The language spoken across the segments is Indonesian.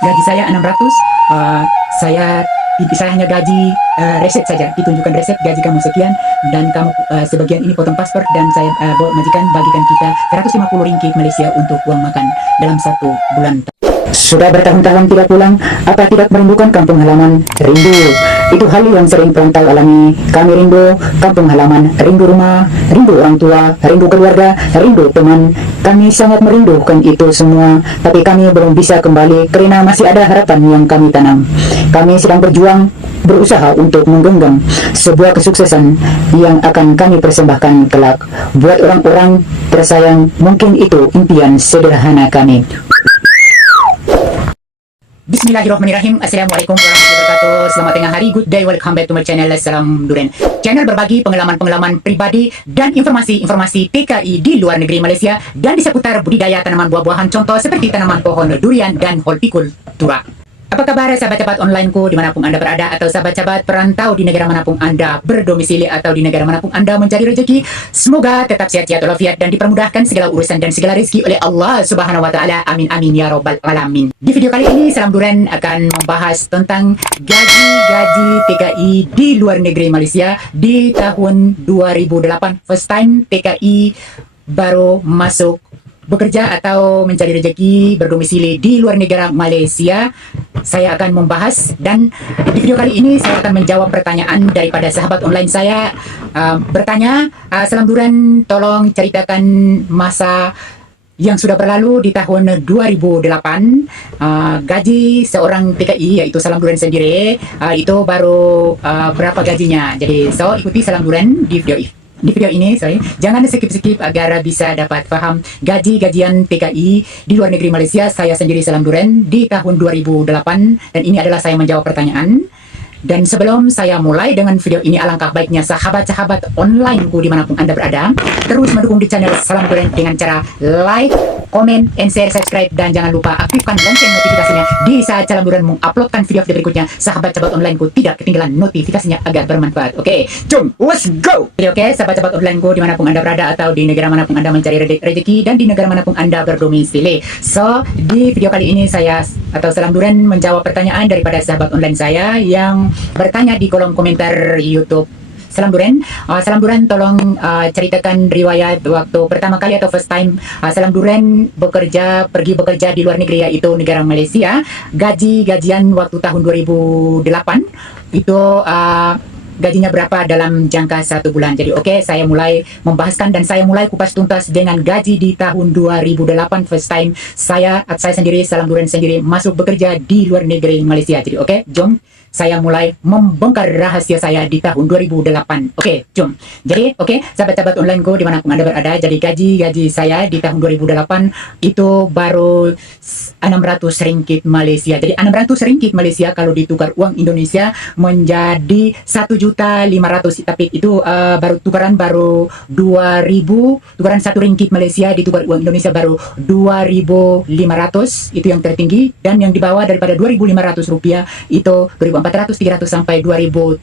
gaji saya 600. Saya hanya gaji reset saja, ditunjukkan reset gaji kamu sekian dan kamu sebagian ini potong paspor dan saya majikan bagikan kita 150 ringgit Malaysia untuk uang makan dalam 1 bulan. Sudah bertahun-tahun tidak pulang, apa tidak merindukan kampung halaman? Rindu. Itu hal yang sering perantau alami. Kami rindu kampung halaman, rindu rumah, rindu orang tua, rindu keluarga, rindu teman. Kami sangat merindukan itu semua, tapi kami belum bisa kembali karena masih ada harapan yang kami tanam. Kami sedang berjuang, berusaha untuk menggenggam sebuah kesuksesan yang akan kami persembahkan kelak. Buat orang-orang tersayang, mungkin itu impian sederhana kami. Bismillahirrahmanirrahim. Assalamualaikum warahmatullahi wabarakatuh. Selamat tengah hari, good day, welcome back to my channel Salam Duren. Channel berbagi pengalaman-pengalaman pribadi dan informasi-informasi TKI di luar negeri Malaysia dan di seputar budidaya tanaman buah-buahan, contoh seperti tanaman pohon durian dan hortikultura. Apa kabar sahabat-sahabat onlineku dimanapun Anda berada, atau sahabat-sahabat perantau di negara manapun Anda berdomisili atau di negara manapun Anda mencari rezeki. Semoga tetap sehat-sehat walafiat dan dipermudahkan segala urusan dan segala rezeki oleh Allah Subhanahu wa taala. Amin amin ya rabbal alamin. Di video kali ini Salam Duren akan membahas tentang gaji TKI di luar negeri Malaysia di tahun 2008. First time TKI baru masuk bekerja atau mencari rezeki berdomisili di luar negara Malaysia. Saya akan membahas, dan di video kali ini saya akan menjawab pertanyaan daripada sahabat online saya. Bertanya, Salam Duren tolong ceritakan masa yang sudah berlalu di tahun 2008. Gaji seorang TKI, yaitu Salam Duren sendiri, itu baru berapa gajinya. Jadi ikuti Salam Duren di video ini, jangan skip-skip agar bisa dapat paham gajian TKI di luar negeri Malaysia. Saya sendiri Salam Duren di tahun 2008, dan ini adalah saya menjawab pertanyaan. Dan sebelum saya mulai dengan video ini, alangkah baiknya sahabat-sahabat onlineku dimanapun Anda berada terus mendukung di channel Salam Duren dengan cara like, komen, and share, subscribe, dan jangan lupa aktifkan lonceng notifikasinya di saat Salam Duren menguploadkan video berikutnya. Sahabat-sahabat onlineku tidak ketinggalan notifikasinya agar bermanfaat. Oke, jom, let's go! Oke, sahabat-sahabat onlineku dimanapun Anda berada atau di negara manapun Anda mencari rezeki dan di negara manapun Anda berdomisili. So, di video kali ini saya atau Salam Duren menjawab pertanyaan daripada sahabat online saya yang bertanya di kolom komentar YouTube Salam Duren. Salam Duren tolong ceritakan riwayat waktu pertama kali atau first time Salam Duren pergi bekerja di luar negeri, yaitu negara Malaysia. Gajian waktu tahun 2008 itu gajinya berapa dalam jangka 1 bulan. Jadi oke, saya mulai membahaskan dan saya mulai kupas tuntas dengan gaji di tahun 2008. First time saya sendiri, Salam Duren sendiri, masuk bekerja di luar negeri Malaysia. Jadi oke, jom saya mulai membongkar rahasia saya di tahun 2008. Oke, jom. Jadi oke, sahabat-sahabat onlineku dimanapun Anda berada, jadi gaji saya di tahun 2008 itu baru 600 ringgit Malaysia. Jadi 600 ringgit Malaysia kalau ditukar uang Indonesia menjadi 1.500.000, tapi itu baru 2.000, tukaran 1 ringgit Malaysia ditukar uang Indonesia baru 2.500, itu yang tertinggi, dan yang di bawah daripada 2.500 rupiah itu 2.400, 300 sampai 2.270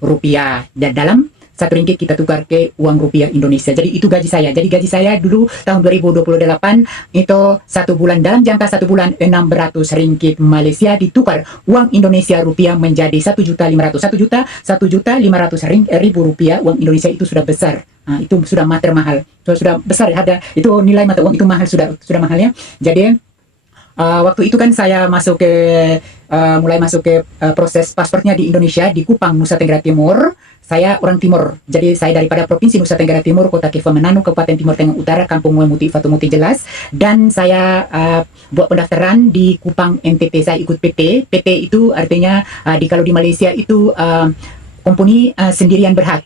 rupiah, dan dalam 1 ringgit kita tukar ke uang rupiah Indonesia. Jadi itu gaji saya. Jadi gaji saya dulu tahun 2028 itu 1 bulan, dalam jangka 1 bulan 600 ringgit Malaysia ditukar uang Indonesia rupiah menjadi 1.500.000 rupiah. Uang Indonesia itu sudah besar. Itu sudah mahal. Sudah besar harga. Itu nilai mata uang itu mahal, sudah mahal ya. Jadi waktu itu kan saya mulai masuk ke proses paspornya di Indonesia di Kupang, Nusa Tenggara Timur. Saya orang Timur, jadi saya daripada Provinsi Nusa Tenggara Timur, Kota Kepulauan Menanu, Kabupaten Timur Tengah Utara, Kampung Muemuti, Fatumuti jelas. Dan saya buat pendaftaran di Kupang NTT. Saya ikut PT. PT itu artinya kalau di Malaysia itu Komponi Sendirian Berhad,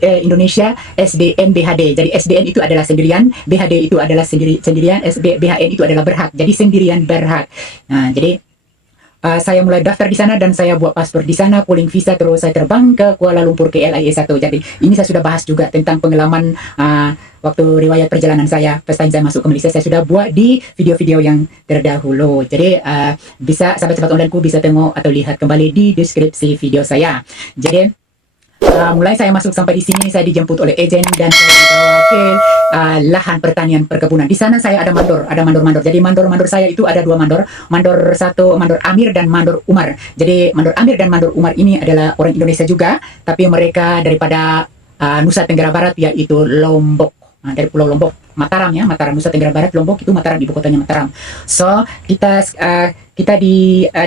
Indonesia SDN BHD. Jadi SDN itu adalah sendirian, BHD itu adalah sendirian, BHN itu adalah berhad. Jadi sendirian berhad. Nah, jadi saya mulai daftar di sana dan saya buat paspor di sana, pulling visa, terus saya terbang ke Kuala Lumpur ke LIA 1. Jadi ini saya sudah bahas juga tentang pengalaman waktu riwayat perjalanan saya first time saya masuk ke Malaysia. Saya sudah buat di video-video yang terdahulu. Jadi bisa sahabat-sahabat onlineku bisa tengok atau lihat kembali di deskripsi video saya. Jadi mulai saya masuk sampai di sini, saya dijemput oleh ejen dan saya dibawa ke lahan pertanian perkebunan. Di sana saya ada mandor, mandor. Jadi mandor saya itu ada dua mandor. Mandor satu, mandor Amir dan mandor Umar. Jadi mandor Amir dan mandor Umar ini adalah orang Indonesia juga, tapi mereka daripada Nusa Tenggara Barat, yaitu Lombok. Dari Pulau Lombok, Mataram ya, Mataram, Nusa Tenggara Barat, Lombok itu Mataram, ibu kotanya Mataram. So kita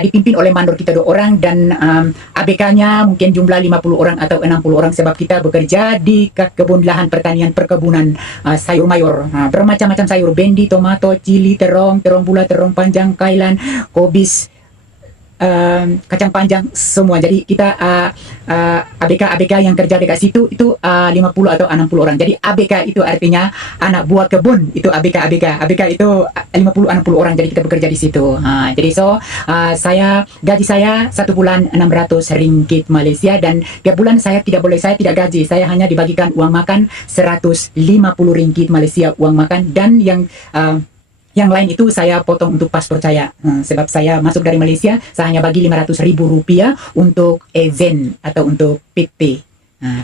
dipimpin oleh mandor kita 2 orang dan ABK-nya mungkin jumlah 50 orang atau 60 orang, sebab kita bekerja di kebun lahan pertanian perkebunan sayur mayur, bermacam-macam sayur, bendi, tomato, cili, terong bulat, terong panjang, kailan, kobis, kacang panjang, semua. Jadi kita ABK yang kerja dekat situ itu 50 atau 60 orang. Jadi ABK itu artinya anak buah kebun, itu ABK itu 50-60 orang. Jadi kita bekerja di situ. Jadi gaji saya 1 bulan 600 ringgit Malaysia, dan tiap bulan saya tidak gaji, saya hanya dibagikan uang makan 150 ringgit Malaysia uang makan, dan yang lain itu saya potong untuk paspor saya, sebab saya masuk dari Malaysia, saya hanya bagi 500 ribu rupiah untuk event atau untuk PP.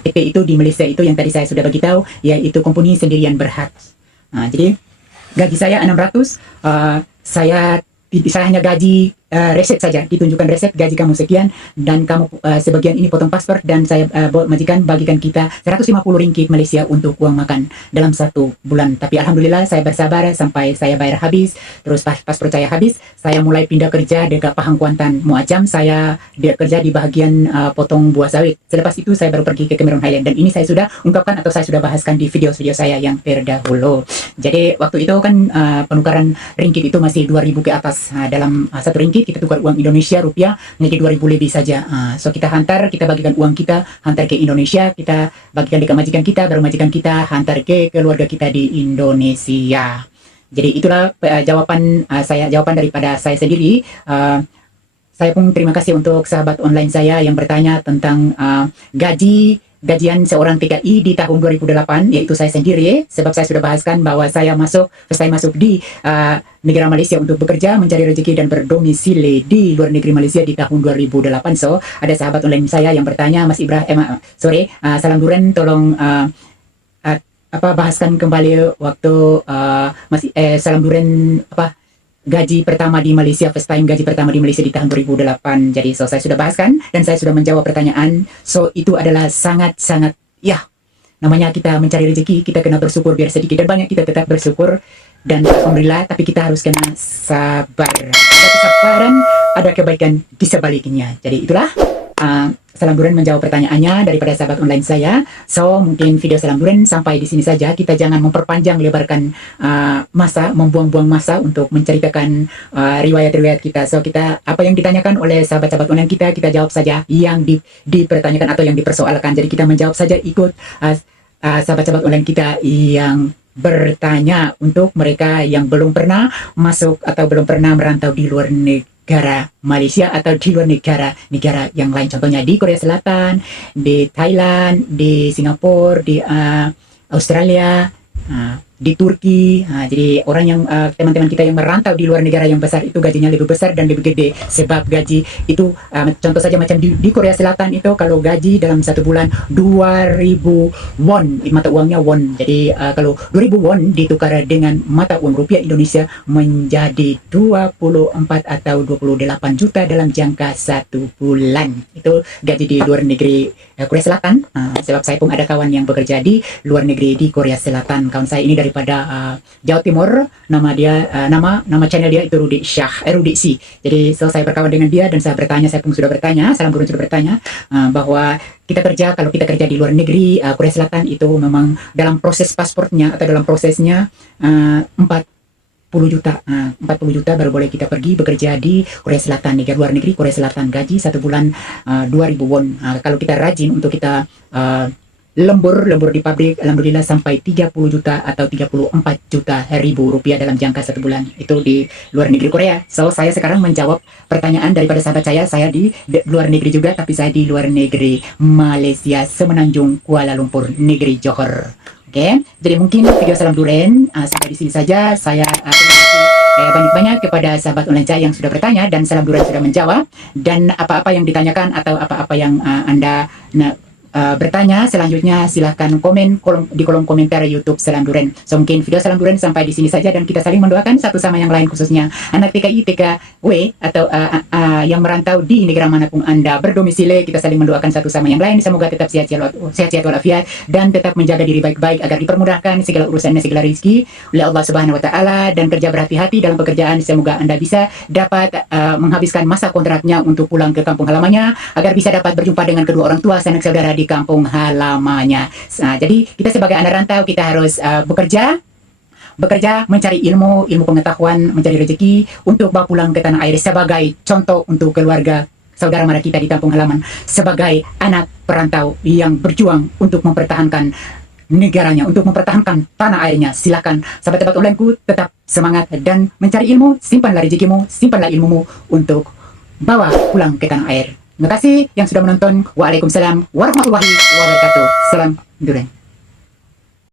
PP itu di Malaysia itu yang tadi saya sudah bagi tahu, yaitu company sendirian berhak. Jadi gaji saya 600, saya hanya gaji reset saja, ditunjukkan reset gaji kamu sekian, dan kamu sebagian ini potong paspor, dan saya majikan bagikan kita 150 ringgit Malaysia untuk uang makan dalam 1 bulan. Tapi alhamdulillah saya bersabar sampai saya bayar habis, terus paspor saya habis, saya mulai pindah kerja dekat Pahang Kuantan Muajam. Saya kerja di bahagian potong buah sawit. Selepas itu saya baru pergi ke Cameron Highland, dan ini saya sudah ungkapkan atau saya sudah bahaskan di video-video saya yang terdahulu. Jadi waktu itu kan penukaran ringgit itu masih 2000 ke atas. Dalam 1 ringgit kita tukar uang Indonesia rupiah menjadi 2000 lebih saja. So kita bagikan uang kita, hantar ke Indonesia, kita bagikan dekat majikan kita, baru majikan kita hantar ke keluarga kita di Indonesia. Jadi itulah jawaban daripada saya sendiri. Saya pun terima kasih untuk sahabat online saya yang bertanya tentang gajian seorang TKI di tahun 2008, yaitu saya sendiri, sebab saya sudah bahaskan bahwa saya masuk di negara Malaysia untuk bekerja, mencari rezeki dan berdomisili di luar negeri Malaysia di tahun 2008. So ada sahabat online saya yang bertanya, Mas Ibrahim, Salam Duren, tolong bahaskan kembali waktu Salam Duren gaji pertama di Malaysia, first time gaji pertama di Malaysia di tahun 2008. Jadi saya sudah bahaskan dan saya sudah menjawab pertanyaan. So itu adalah sangat-sangat, ya, namanya kita mencari rezeki, kita kena bersyukur, biar sedikit dan banyak kita tetap bersyukur, dan alhamdulillah, tapi kita harus kena sabar. Ada kesabaran, ada kebaikan di sebaliknya. Jadi itulah Salam Duren menjawab pertanyaannya daripada sahabat online saya. So mungkin video Salam Duren sampai di sini saja. Kita jangan memperpanjang lebarkan membuang-buang masa untuk menceritakan riwayat-riwayat kita. So apa yang ditanyakan oleh sahabat-sahabat online kita jawab saja yang dipertanyakan atau yang dipersoalkan. Jadi kita menjawab saja ikut sahabat-sahabat online kita yang bertanya, untuk mereka yang belum pernah masuk atau belum pernah merantau di luar negara Malaysia atau di luar negara yang lain, contohnya di Korea Selatan, di Thailand, di Singapura, di Australia, di Turki. Jadi orang yang teman-teman kita yang merantau di luar negara yang besar itu gajinya lebih besar dan lebih gede, sebab gaji itu contoh saja macam di Korea Selatan itu kalau gaji dalam 1 bulan 2000 won, mata uangnya won. Jadi kalau 2000 won ditukar dengan mata uang rupiah Indonesia menjadi 24 atau 28 juta dalam jangka 1 bulan. Itu gaji di luar negeri Korea Selatan. Sebab saya pun ada kawan yang bekerja di luar negeri di Korea Selatan. Kawan saya ini daripada Jawa Timur, nama channel dia itu Rudi C. Jadi saya berkawan dengan dia dan saya pun sudah bertanya, Salam Duren sudah bertanya bahwa kalau kita kerja di luar negeri Korea Selatan itu memang dalam proses pasportnya atau dalam prosesnya 40 juta baru boleh kita pergi bekerja di Korea Selatan, negara luar negeri Korea Selatan. Gaji 1 bulan 2000 won. Kalau kita rajin untuk kita lembur di pabrik, alhamdulillah sampai 30 juta atau 34 juta ribu rupiah dalam jangka 1 bulan itu di luar negeri Korea. So saya sekarang menjawab pertanyaan daripada sahabat saya di luar negeri juga, tapi saya di luar negeri Malaysia, Semenanjung, Kuala Lumpur, negeri Johor. Oke, jadi mungkin video Salam Duren sampai di sini saja. Saya terima kasih banyak-banyak kepada sahabat online saya yang sudah bertanya, dan Salam Duren sudah menjawab. Dan apa-apa yang ditanyakan atau apa-apa yang Anda bertanya selanjutnya, silahkan komen di kolom komentar YouTube Salam Duren. So mungkin video Salam Duren sampai di sini saja, dan kita saling mendoakan satu sama yang lain, khususnya anak TKI, TKW atau yang merantau di negara manapun Anda berdomisili. Kita saling mendoakan satu sama yang lain, semoga tetap sehat-sehat walafiat dan tetap menjaga diri baik-baik agar dipermudahkan segala urusan dan segala rezeki oleh Allah Subhanahu wa taala, dan kerja berhati-hati dalam pekerjaan. Semoga Anda bisa dapat menghabiskan masa kontraknya untuk pulang ke kampung halamannya agar bisa dapat berjumpa dengan kedua orang tua sanak saudara di kampung halamannya. Jadi kita sebagai anak rantau, kita harus bekerja, mencari ilmu pengetahuan, mencari rezeki untuk bawa pulang ke tanah air sebagai contoh untuk keluarga saudara mara kita di kampung halaman, sebagai anak perantau yang berjuang untuk mempertahankan negaranya, untuk mempertahankan tanah airnya. Silakan sahabat-sahabat onlineku, tetap semangat dan mencari ilmu, simpanlah rezekimu, simpanlah ilmumu untuk bawa pulang ke tanah air. Terima kasih yang sudah menonton. Waalaikumsalam warahmatullahi wabarakatuh. Salam Duren.